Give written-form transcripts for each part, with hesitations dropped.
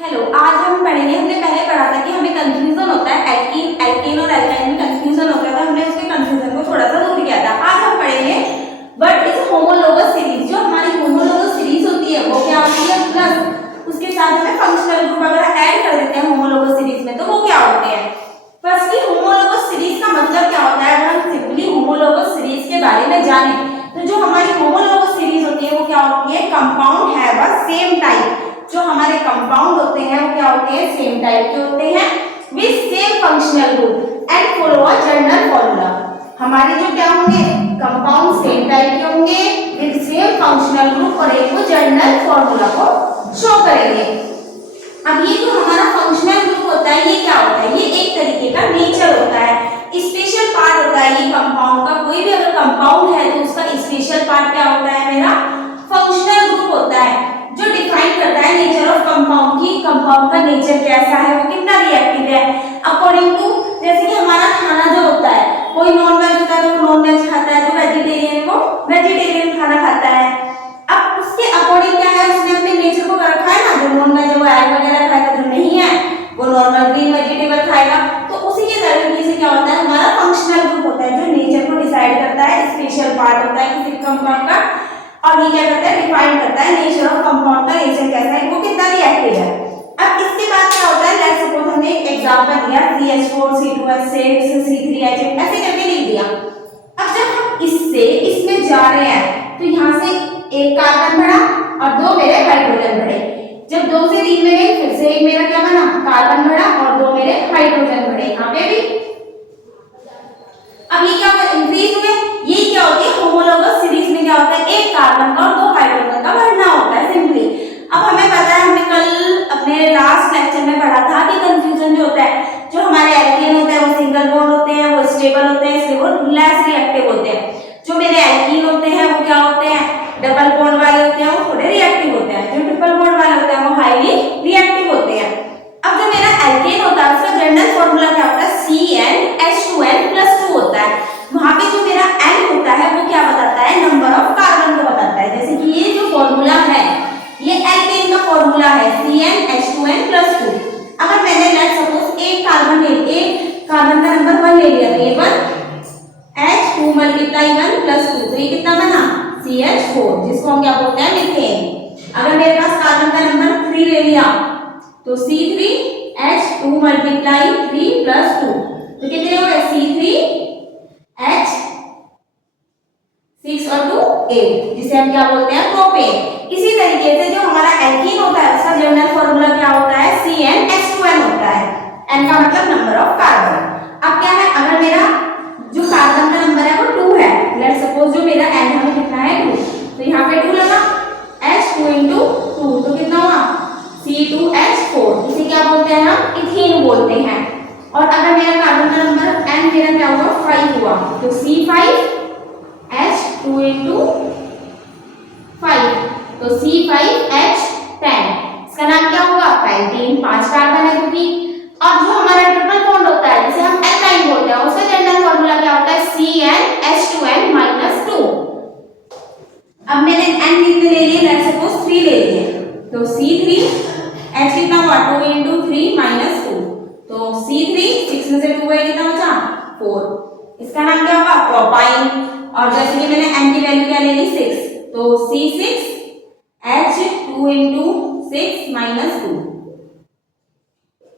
Hello, आज हम पढ़ेंगे। हमने पहले पढ़ा था कि हमें कंफ्यूजन होता है एल्कीन एल्केन और एल्काइन में कंफ्यूजन होता था। हमने उसके कंफ्यूजन को थोड़ा सा दूर किया था। आज हम पढ़ेंगे व्हाट इज होमोलोगस सीरीज। जो हमारी होमोलोगस सीरीज होती है वो क्या होती है, प्लस उसके साथ हमें फंक्शनल ग्रुप अगर ऐड कर देते हैं होमोलोगस सीरीज में तो वो क्या होते हैं। फर्स्टली होमोलोगस सीरीज का मतलब क्या होता है। अगर हम सिंपली होमोलोगस सीरीज के बारे में जाने तो जो हमारी होमोलोगस सीरीज होती है वो क्या होती है, compound have a same type. जो हमारे कंपाउंड होते हैं वो क्या होते हैं, सेम टाइप के होते हैं with same functional group and follow a general formula. हमारे जो क्या होंगे, कंपाउंड सेम टाइप के होंगे विद सेम फंक्शनल ग्रुप और एक वो जनरल फॉर्मूला को शो करेंगे। अब ये जो हमारा फंक्शनल ग्रुप होता है ये क्या होता है, ये एक तरीके का नेचर होता है, स्पेशल पार्ट होता है ये कंपाउंड का। कोई भी अगर कंपाउंड है तो उसका स्पेशल पार्ट क्या होता है, मेरा फंक्शनल ग्रुप होता है जो डिफाइन करता है नेचर ऑफ कंपाउंड की कंपाउंड का नेचर कैसा है, वो कितना रिएक्टिव है अकॉर्डिंग टू। जैसे कि हमारा खाना जो होता है, कोई नॉन वेज होता है तो नॉन वेज खाता है, जो वेजिटेरियन वो वेजिटेरियन खाना खाता है। अब उसके अकॉर्डिंग क्या है, उसने अपने नेचर को रखा है ना, जो नॉन वेज है वो एग वगैरह खाएगा, जो नहीं है वो नॉर्मल ग्रीन वेजिटेबल खाएगा। तो उसी के तरीके से क्या होता है, हमारा फंक्शनल ग्रुप होता है जो नेचर को डिसाइड करता है, स्पेशल पार्ट होता है किसी कंपाउंड का। और ये क्या करता है, डिफाइन करता है नेचर ऑफ कंपाउंड का नेचर कैसा है, वो कितना रिएक्टिव है। अब इसके बाद क्या होता है, लेट्स सपोज हमने एक एग्जांपल दिया CH4 C2H6 C3H8 ऐसे करके लिख दिया। अब जब हम इससे इसमें जा रहे हैं तो यहाँ से एक कार्बन बढ़ा और दो मेरे हाइड्रोजन बढ़े। जब 2 से 3 में गए फिर से एक मेरा क्या बना, कार्बन बढ़ा और दो मेरे हाइड्रोजन बढ़े। यहाँ पे भी अब ये क्या होगा, इंक्रीज हुए। ये क्या होती है, होमोलोगस सीरीज में क्या होता है, एक कार्बन का और दो हाइड्रोजन का बढ़ना होता है सिंपली। अब हमें पता है, हमने कल अपने लास्ट लेक्चर में पढ़ा था कि कंफ्यूजन जो होता है, जो हमारे एल्केन होते हैं वो सिंगल बॉन्ड होते हैं, वो स्टेबल होते हैं, इसलिए वो लेस रिएक्टिव होते हैं। जो मेरे एल्कीन होते हैं वो क्या होते हैं, डबल बॉन्ड वाले होते हैं, वो थोड़े रिएक्टिव होते हैं। जो ट्रिपल बॉन्ड वाले होते हैं वो हाईली रिएक्टिव होते हैं। अब जो मेरा एल्केन होता है उसका जनरल फॉर्मूला क्या होता है, CnH2n+2 होता है। वहां पे जो मेरा N होता है वो क्या बताता है, नंबर ऑफ कार्बन को बताता है। जैसे कि ये जो फॉर्मूला है ये एल्केन का फॉर्मूला है CnH2n+2। अगर मैंने लेट्स सपोज एक कार्बन का नंबर 1 ले लिया तो ये 1 H2 × 1 + 2 तो ये कितना बना, CH4, जिसको हम क्या बोलते हैं, मीथेन। अगर मेरे पास कार्बन का नंबर 3 ले लिया तो C3H2 × 3 + 2 तो कितने हुए, C3H6 और 2 8, जिसे हम क्या बोलते हैं, प्रोपेन। इसी तरीके से जो हमारा एल्कीन होता है उसका जनरल फॉर्मूला क्या होता है, CnH2n होता है। n का मतलब नंबर ऑफ कार्बन। अब क्या है, अगर मेरा जो कार्बन का नंबर है वो 2 है, लेट्स सपोज जो मेरा n हमें कितना है 2, तो यहाँ पे 2 लगा, H2 × 2 तो कितना हुआ, C2H4, इसे क्या बोलते हैं हम, इथीन बोलते हैं। और अगर मेरा कार्बन का नंबर n मेरा क्या हुआ, 5 हुआ, तो C5H2 × 5 तो C5H10, इसका नाम क्या होगा, पेंटीन। 5 कार्बन है क्योंकि। और जो हमारा ट्रिपल बॉन्ड होता है जिसे हम एल्काइन बोलते हैं उसका जनरल फॉर्मूला क्या होता है, CnH2n-2। अब मैंने n कितने ले लिए, लेट्स सपोज 3 ले लिए, तो C3H कितना हुआ, 2 × 3 - 2 तो C3 6 में से 2 गए कितना बचा, 4। इसका नाम क्या होगा, प्रोपाइन। और जैसे कि मैंने n की वैल्यू क्या ले ली, 6, तो C6H2 × 6 - 2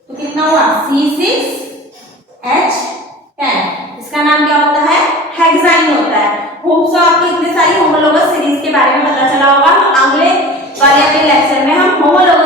तो कितना हुआ, C6H10। इसका नाम क्या होता है, हेक्साइन होता है। होप सो आपको इतनी सारी होमोलोगस सीरीज के बारे में पता चला होगा। अगले वाले अपने लेक्चर में हम होमोलोगस